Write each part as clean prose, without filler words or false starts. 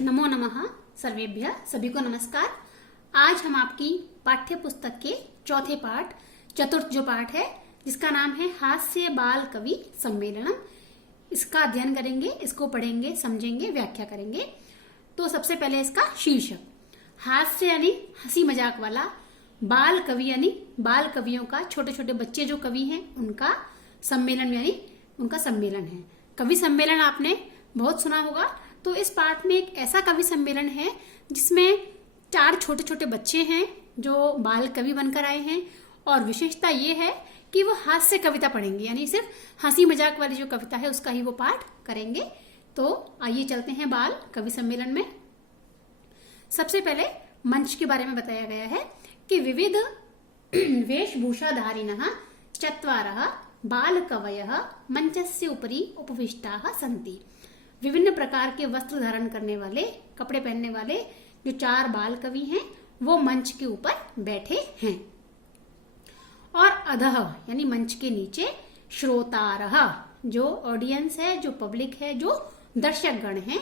नमो नमः सर्वेभ्यः, सभी को नमस्कार। आज हम आपकी पाठ्य पुस्तक के चौथे पाठ, चतुर्थ जो पाठ है, जिसका नाम है हास्य बाल कवि सम्मेलनम, इसका अध्ययन करेंगे, इसको पढ़ेंगे, समझेंगे, व्याख्या करेंगे। तो सबसे पहले इसका शीर्षक, हास्य यानी हंसी मजाक वाला, बाल कवि यानी बाल कवियों का, छोटे छोटे बच्चे जो कवि हैं उनका, सम्मेलन यानी उनका सम्मेलन है। कवि सम्मेलन आपने बहुत सुना होगा। तो इस पाठ में एक ऐसा कवि सम्मेलन है जिसमें 4 छोटे छोटे बच्चे हैं जो बाल कवि बनकर आए हैं, और विशेषता ये है कि वो हास्य कविता पढ़ेंगे, यानी सिर्फ हंसी मजाक वाली जो कविता है उसका ही वो पाठ करेंगे। तो आइए चलते हैं बाल कवि सम्मेलन में। सबसे पहले मंच के बारे में बताया गया है कि विविध वेशभूषाधारिणः चत्वारः बाल कवयः मंचस्य उपरि उपविष्टाः सन्ति। विभिन्न प्रकार के वस्त्र धारण करने वाले, कपड़े पहनने वाले जो 4 बाल कवि हैं वो मंच के ऊपर बैठे हैं। और अधः यानी मंच के नीचे श्रोतारः, जो ऑडियंस है, जो पब्लिक है, जो दर्शकगण हैं,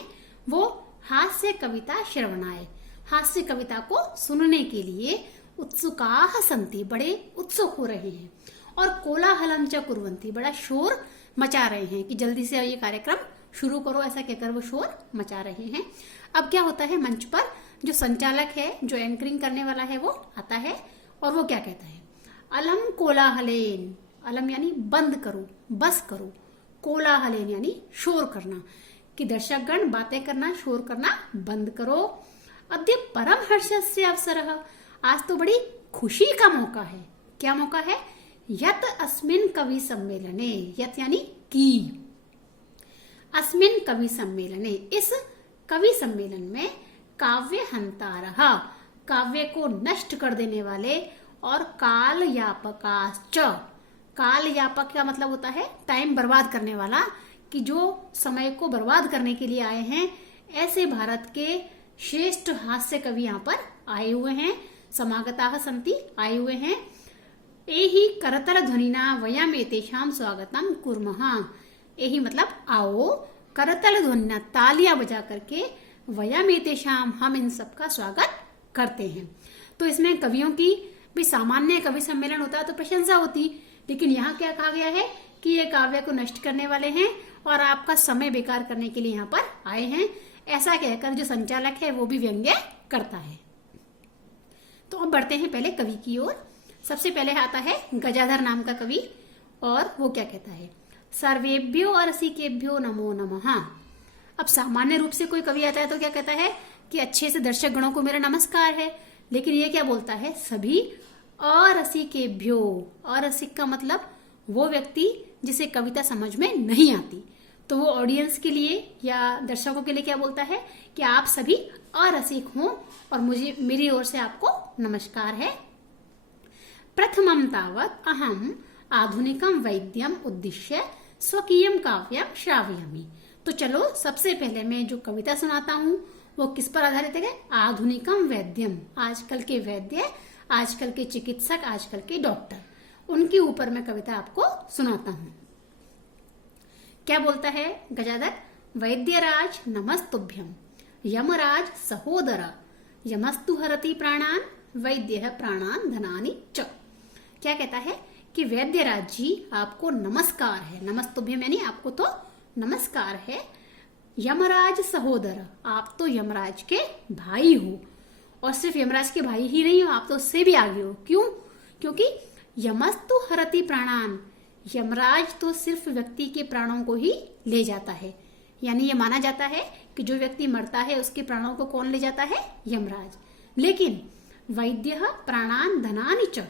वो हास्य कविता श्रवणाय, हास्य कविता को सुनने के लिए उत्सुकाः सन्ति, बड़े उत्सुक हो रहे हैं। और कोलाहलं च कुर्वन्ति, बड़ा शोर मचा रहे हैं कि जल्दी से ये कार्यक्रम शुरू करो, ऐसा कहकर वो शोर मचा रहे हैं। अब क्या होता है, मंच पर जो संचालक है, जो एंकरिंग करने वाला है, वो आता है और वो क्या कहता है, अलम कोलाहलेन, अलम यानी बंद करो, बस करो, कोलाहलेन यानी शोर करना, कि दर्शकगण बातें करना, शोर करना बंद करो। अद्य परम हर्षस्य अवसरः, आज तो बड़ी खुशी का मौका है। क्या मौका है? यत अस्मिन् कवि सम्मेलने, यत यानी की, अस्मिन् कवि सम्मेलने, इस कवि सम्मेलन में काव्य हंतारः, काव्य को नष्ट कर देने वाले, और काल यापकाश्च, काल यापक का मतलब होता है टाइम बर्बाद करने वाला, कि जो समय को बर्बाद करने के लिए आए हैं, ऐसे भारत के श्रेष्ठ हास्य कवि यहाँ पर आए हुए हैं, समागताः सन्ति, आए हुए हैं। एहि करतल ध्वनिना वयम् एतेषां स्वागतम कुर्मः, यही मतलब आओ, करतल ध्वनिना, तालियां बजा करके, वयम् एतेषां, हम इन सबका स्वागत करते हैं। तो इसमें कवियों की भी, सामान्य कवि सम्मेलन होता है तो प्रशंसा होती, लेकिन यहाँ क्या कहा गया है कि ये काव्य को नष्ट करने वाले हैं और आपका समय बेकार करने के लिए यहाँ पर आए हैं, ऐसा कहकर जो संचालक है वो भी व्यंग्य करता है। तो अब बढ़ते हैं पहले कवि की ओर। सबसे पहले आता है गजाधर नाम का कवि, और वो क्या कहता है, सर्वेभ्यो और रसिकेभ्यो नमो नमः। अब सामान्य रूप से कोई कवि आता है तो क्या कहता है कि अच्छे से दर्शक गणों को मेरा नमस्कार है, लेकिन ये क्या बोलता है, सभी अरसिकेभ्यो। अरसिक का मतलब वो व्यक्ति जिसे कविता समझ में नहीं आती, तो वो ऑडियंस के लिए या दर्शकों के लिए क्या बोलता है कि आप सभी अरसिक हों और मुझे, मेरी ओर से आपको नमस्कार है। प्रथमं तावत् अहम आधुनिकम वैद्यम उद्दिश्य स्वकीयम काव्यम श्रावयामि। तो चलो सबसे पहले मैं जो कविता सुनाता हूँ वो किस पर आधारित है, आधुनिकम वैद्यम, आजकल के वैद्य, आजकल के चिकित्सक, आजकल के डॉक्टर, उनके ऊपर मैं कविता आपको सुनाता हूँ। क्या बोलता है गजाधर, वैद्यराज नमस्तुभ्यम, यमराज सहोदर, यमस्तु हरति प्राणान, वैद्य प्राणान धनानि च। क्या कहता है कि वैद्यराज जी आपको नमस्कार है, नमस्तुभ्यम यानी आपको तो नमस्कार है। यमराज सहोदर, आप तो यमराज के भाई हो, और सिर्फ यमराज के भाई ही नहीं हो, आप तो उससे भी आगे हो। क्यों? क्योंकि यमस्तु हरति प्राणान, यमराज तो सिर्फ व्यक्ति के प्राणों को ही ले जाता है, यानी ये माना जाता है कि जो व्यक्ति मरता है उसके प्राणों को कौन ले जाता है, यमराज। लेकिन वैद्य प्राणान धनानि च,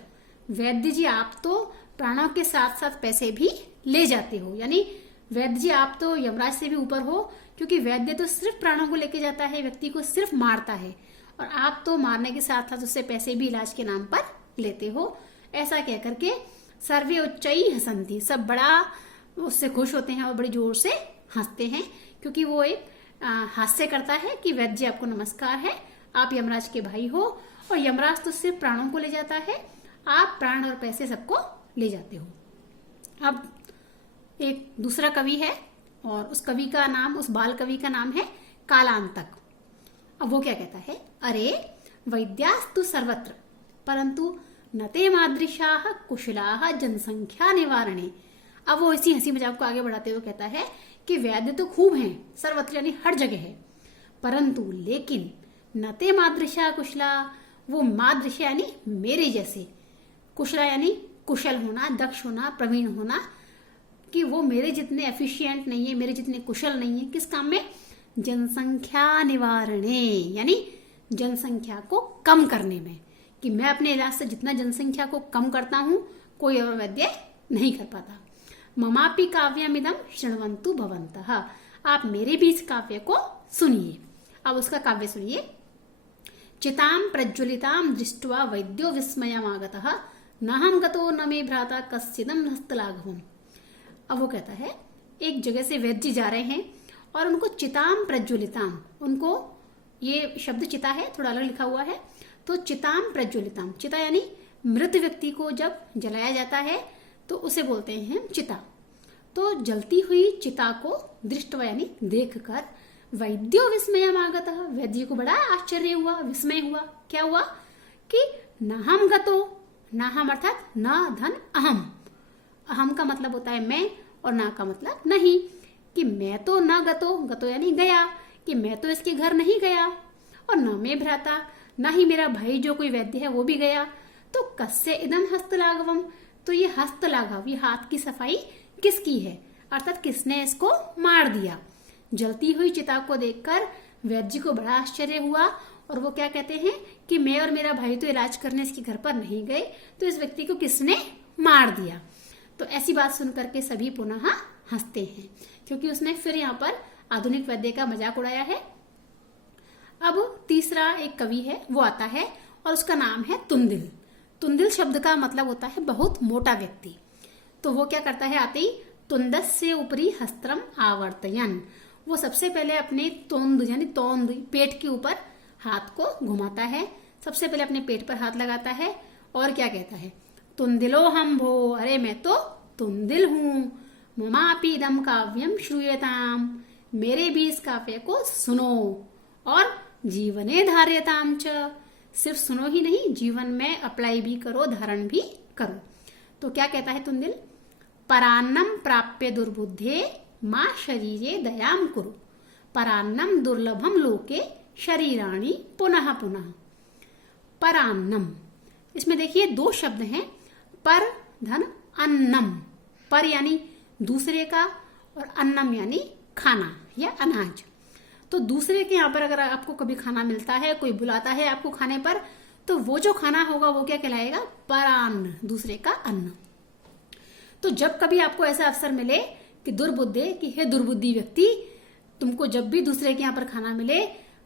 वैद्य जी आप तो प्राणों के साथ साथ पैसे भी ले जाते हो, यानी वैद्य जी आप तो यमराज से भी ऊपर हो, क्योंकि वैद्य तो सिर्फ प्राणों को लेके जाता है, व्यक्ति को सिर्फ मारता है, और आप तो मारने के साथ साथ उससे पैसे भी इलाज के नाम पर लेते हो। ऐसा कह करके सर्वे उच्चैः हसन्ति, सब बड़ा उससे खुश होते हैं और बड़ी जोर से हंसते हैं, क्योंकि वो एक हास्य करता है कि वैद्य जी आपको नमस्कार है, आप यमराज के भाई हो, और यमराज तो सिर्फ प्राणों को ले जाता है, आप प्राण और पैसे सबको ले जाते हो। अब एक दूसरा कवि है और उस कवि का नाम, उस बाल कवि का नाम है कालांतक। अब वो क्या कहता है, अरे वैद्यास्तु सर्वत्र परंतु न ते मादृशाः कुशलाः जनसंख्या निवारणे। अब वो इसी हंसी मजाक को आगे बढ़ाते हुए कहता है कि वैद्य तो खूब हैं सर्वत्र यानी हर जगह है, परंतु लेकिन न ते मादृशा कुशला, वो मादृशा यानी मेरे जैसे, कुशला यानी कुशल होना, दक्ष होना, प्रवीण होना, कि वो मेरे जितने एफिशिएंट नहीं है, मेरे जितने कुशल नहीं है। किस काम में? जनसंख्या निवारणे, यानी जनसंख्या को कम करने में, कि मैं अपने इलाज से जितना जनसंख्या को कम करता हूं कोई और वैद्य नहीं कर पाता। ममापि काव्यमिदं शृण्वन्तु भवन्तः, आप मेरे भी इस काव्य को सुनिए। अब उसका काव्य सुनिए। चितां प्रज्वलितां दृष्ट्वा वैद्यो विस्मयमागतः नाहं गतो न मे भ्राता कश्चिदं हस्तलाघवम्। अब वो कहता है एक जगह से वैद्य जी जा रहे हैं और उनको चिताम प्रज्वलिताम, उनको ये शब्द चिता है थोड़ा अलग लिखा हुआ है, तो चिताम प्रज्वलिताम, चिता यानी मृत व्यक्ति को जब जलाया जाता है तो उसे बोलते हैं चिता। तो जलती हुई चिता को दृष्टवा यानी देखकर वैद्यो विस्मयमागतः, वैद्य को बड़ा आश्चर्य हुआ, विस्मय हुआ। क्या हुआ कि नाहम गतो, नाहम अर्थात न धन अहम, अहम का मतलब होता है मैं और ना का मतलब नहीं, कि मैं तो न गतो, गतो यानी गया, कि मैं तो इसके घर नहीं गया, और न मैं भ्राता, ना ही मेरा भाई जो कोई वैद्य है वो भी गया। तो कस्य इदम हस्तलाघवम, तो ये हस्तलाघव, ये हाथ की सफाई किसकी है, अर्थात किसने इसको मार दिया। जलती हुई चिता को देखकर वैद्य को बड़ा आश्चर्य हुआ और वो क्या कहते हैं कि मैं और मेरा भाई तो इलाज करने इसके घर पर नहीं गए, तो इस व्यक्ति को किसने मार दिया। तो ऐसी बात सुनकर के सभी पुनः हंसते हैं, क्योंकि उसने फिर यहाँ पर आधुनिक वैद्य का मजाक उड़ाया है। अब तीसरा एक कवि है वो आता है और उसका नाम है तुंदिल। तुंदिल शब्द का मतलब होता है बहुत मोटा व्यक्ति। तो वो क्या करता है, आते ही तुंदस्य ऊपरी हस्त्रम आवर्तयन, वो सबसे पहले अपने तोंद यानी तोंद पेट के ऊपर हाथ को घुमाता है, सबसे पहले अपने पेट पर हाथ लगाता है और क्या कहता है, तुंदिलो हम भो, अरे मैं तो तुंदिल हूँ, ममापि इदं काव्यम श्रूयताम, मेरे भी इस काव्य को सुनो और जीवने धार्यताम च, सिर्फ सुनो ही नहीं जीवन में अप्लाई भी करो, धारण भी करो। तो क्या कहता है तुंदिल, परान्नम प्राप्य दुर्बुद्धे माँ शरीरे दयाम कुरु, परान्नम दुर्लभम लोके शरीराणि पुनः पुनः। परान्नम, इसमें देखिए दो शब्द हैं, पर धन अन्नम, पर यानी दूसरे का और अन्नम यानी खाना या अनाज। तो दूसरे के यहाँ पर अगर आपको कभी खाना मिलता है, कोई बुलाता है आपको खाने पर, तो वो जो खाना होगा वो क्या कहलाएगा, परान्न, दूसरे का अन्न। तो जब कभी आपको ऐसा अवसर मिले कि दुर्बुद्धे, कि हे दुर्बुद्धि व्यक्ति, तुमको जब भी दूसरे के यहाँ पर खाना मिले,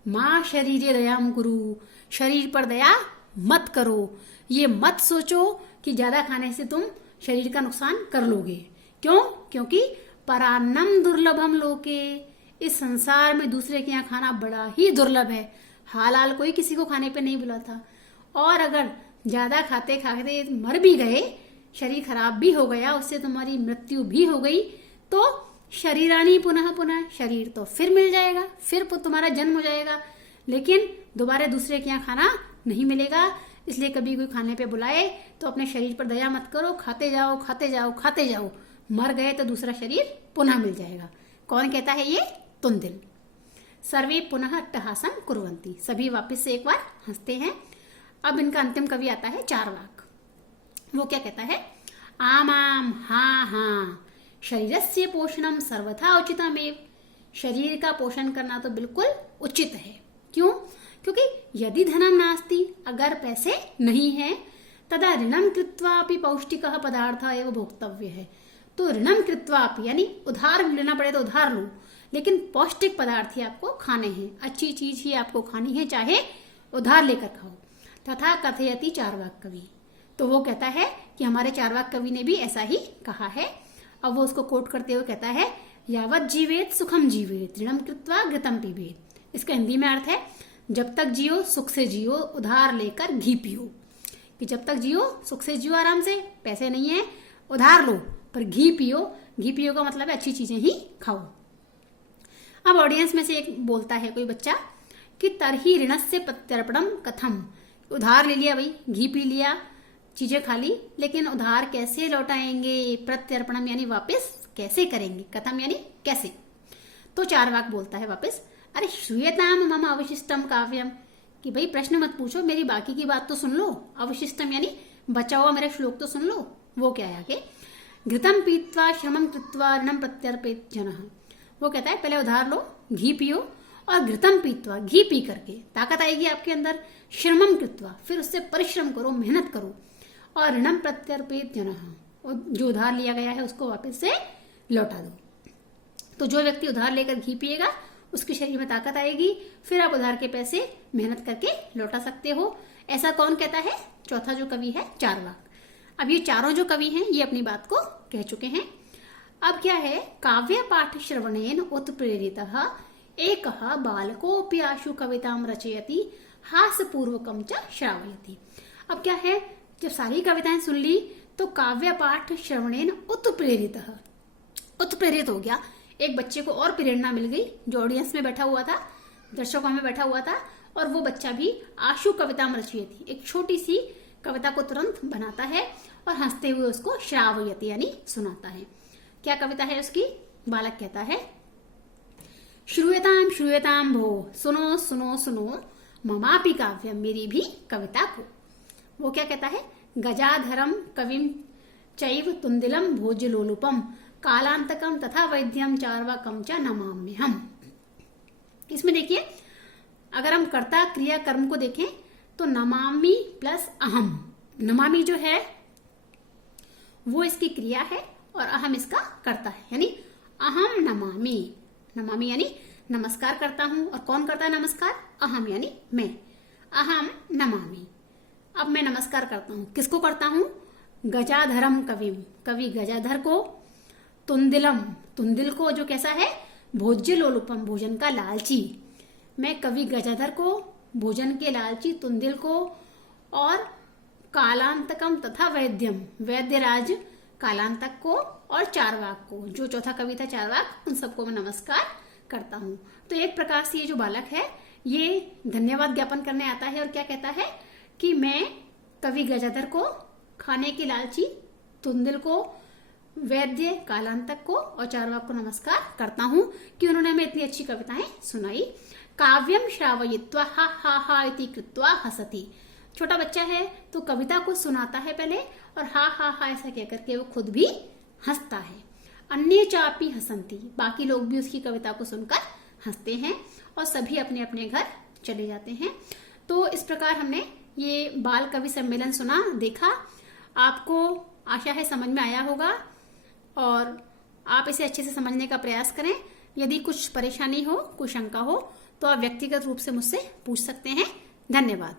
माँ शरीरे दयाम गुरु, शरीर पर दया मत करो, ये मत सोचो कि ज्यादा खाने से तुम शरीर का नुकसान कर लोगे। क्यों? क्योंकि परान्नम दुर्लभम लोके, इस संसार में दूसरे के यहाँ खाना बड़ा ही दुर्लभ है, हाल कोई किसी को खाने पे नहीं बुलाता, और अगर ज्यादा खाते खाते मर भी गए, शरीर खराब भी हो गया, उससे तुम्हारी मृत्यु भी हो गई, तो शरीरानी पुनः पुनः, शरीर तो फिर मिल जाएगा, फिर तुम्हारा जन्म हो जाएगा, लेकिन दोबारा दूसरे के यहाँ खाना नहीं मिलेगा। इसलिए कभी कोई खाने पे बुलाए तो अपने शरीर पर दया मत करो, खाते जाओ खाते जाओ खाते जाओ, मर गए तो दूसरा शरीर पुनः मिल जाएगा। कौन कहता है ये? तुंदिल। सर्वे पुनः अट्टहासं कुर्वन्ति, सभी वापस से एक बार हंसते हैं। अब इनका अंतिम कवि आता है चार्वाक। वो क्या कहता है, आम आम हाँ हाँ शरीरस्य पोषणम सर्वथा उचितमेव, शरीर का पोषण करना तो बिल्कुल उचित है। क्यों? क्योंकि यदि धनम नास्ति, अगर पैसे नहीं है, तदा ऋणम कृत्वापि पौष्टिकः पदार्थ एवं भोक्तव्य है। तो ऋणम कृत्वापि यानी उधार लेना पड़े तो उधार लो, लेकिन पौष्टिक पदार्थ ही आपको खाने हैं, अच्छी चीज ही आपको खानी है, चाहे उधार लेकर खाओ। तथा कथयति चार्वाक कवि, तो वो कहता है कि हमारे चार्वाक कवि ने भी ऐसा ही कहा है। अब वो उसको कोट करते हुए कहता है, यावत जीवेत सुखम जीवेत ऋणम कृत्वा घृतम पीबेत। इसका हिंदी में अर्थ है, जब तक जियो सुख से जियो, उधार लेकर घी पियो। कि जब तक जियो सुख से जियो, आराम से, पैसे नहीं है उधार लो, पर घी पियो। घी पियो का मतलब है अच्छी चीजें ही खाओ। अब ऑडियंस में से एक बोलता है कोई बच्चा कि तरही ऋणस्य प्रत्यर्पणम कथम, उधार ले लिया भाई, घी पी लिया, चीजें खा ली, लेकिन उधार कैसे लौटाएंगे, प्रत्यर्पणम यानी वापस कैसे करेंगे, कथम यानी कैसे। तो चार्वाक बोलता है वापस, अरे श्रूयताम मम अवशिष्टम काव्यम, कि भाई प्रश्न मत पूछो, मेरी बाकी की बात तो सुन लो। अवशिष्टम यानी बचा हुआ मेरा श्लोक तो सुन लो। वो क्या है आगे, घृतम पीत्वा श्रमम कृत्वा ऋणम प्रत्यर्पित जनः, वो कहता है पहले उधार लो, घी पियो, और घृतम पीत्वा घी पी करके ताकत आएगी आपके अंदर, श्रमम कृत्वा फिर उससे परिश्रम करो, मेहनत करो, और ऋणम प्रत्यर्पित जनः, जो उधार लिया गया है उसको वापस से लौटा दो। तो जो व्यक्ति उधार लेकर घी पिएगा उसके शरीर में ताकत आएगी, फिर आप उधार के पैसे मेहनत करके लौटा सकते हो। ऐसा कौन कहता है, चौथा जो कवि है चार्वाक। अब ये चारों जो कवि हैं ये अपनी बात को कह चुके हैं। अब क्या है, काव्य पाठ श्रवणेन उत्प्रेरितः एकः बालकोऽपि आशु कवितां रचयति हास्यपूर्वकं च श्रावयति। अब क्या है, जब सारी कविताएं सुन ली तो काव्य पाठ श्रवणेन उत्प्रेरितः, उत्प्रेरित हो गया, एक बच्चे को और प्रेरणा मिल गई जो ऑडियंस में बैठा हुआ था, दर्शकों में बैठा हुआ था, और वो बच्चा भी आशु कवितां रचयति, एक छोटी सी कविता को तुरंत बनाता है और हंसते हुए उसको श्रावयति यानी सुनाता है। क्या कविता है उसकी, बालक कहता है, श्रूयताम श्रूयताम भो, सुनो सुनो सुनो, ममापि काव्यम, मेरी भी कविता को। वो क्या कहता है, गजाधरम कविम चैव तुंदिलम भोज्यलोलुपम कालांतकम तथा वैद्यम चार्वाकम च नमाम्यहम्। इसमें देखिए, अगर हम कर्ता क्रिया कर्म को देखें तो नमामि प्लस अहम, नमामि जो है वो इसकी क्रिया है और अहम इसका कर्ता है, यानी अहम नमामि, नमामि यानी नमस्कार करता हूं, और कौन करता है नमस्कार, अहम यानी मैं, अहम नमामि। अब मैं नमस्कार करता हूं, किसको करता हूं, गजाधरम कविम, कवि गजाधर को, तुंदिलम, तुंदिल को जो कैसा है, भोज्य लोलुपम, भोजन का लालची, मैं कवि गजाधर को, भोजन के लालची तुंदिल को, और कालांतकम तथा वैद्यम, वैद्यराज कालांतक को, और चार्वाक को, जो चौथा कवि था चार्वाक, उन सबको मैं नमस्कार करता हूँ। तो एक प्रकार से ये जो बालक है ये धन्यवाद ज्ञापन करने आता है, और क्या कहता है कि मैं कवि गजाधर को, खाने की लालची तुंदिल को, वैद्य कालांतक को और चार्वाक को नमस्कार करता हूँ कि उन्होंने हमें इतनी अच्छी कविताएं सुनाई। काव्यम श्रावयित्वा हा हा हा इति कृत्वा हसति, छोटा बच्चा है तो कविता को सुनाता है पहले, और हा हा हा ऐसा कहकर के वो खुद भी हंसता है। अन्य चापी हसंती, बाकी लोग भी उसकी कविता को सुनकर हंसते हैं, और सभी अपने अपने घर चले जाते हैं। तो इस प्रकार हमने ये बाल कवि सम्मेलन सुना, देखा। आपको आशा है समझ में आया होगा, और आप इसे अच्छे से समझने का प्रयास करें। यदि कुछ परेशानी हो, कुछ शंका हो, तो आप व्यक्तिगत रूप से मुझसे पूछ सकते हैं। धन्यवाद।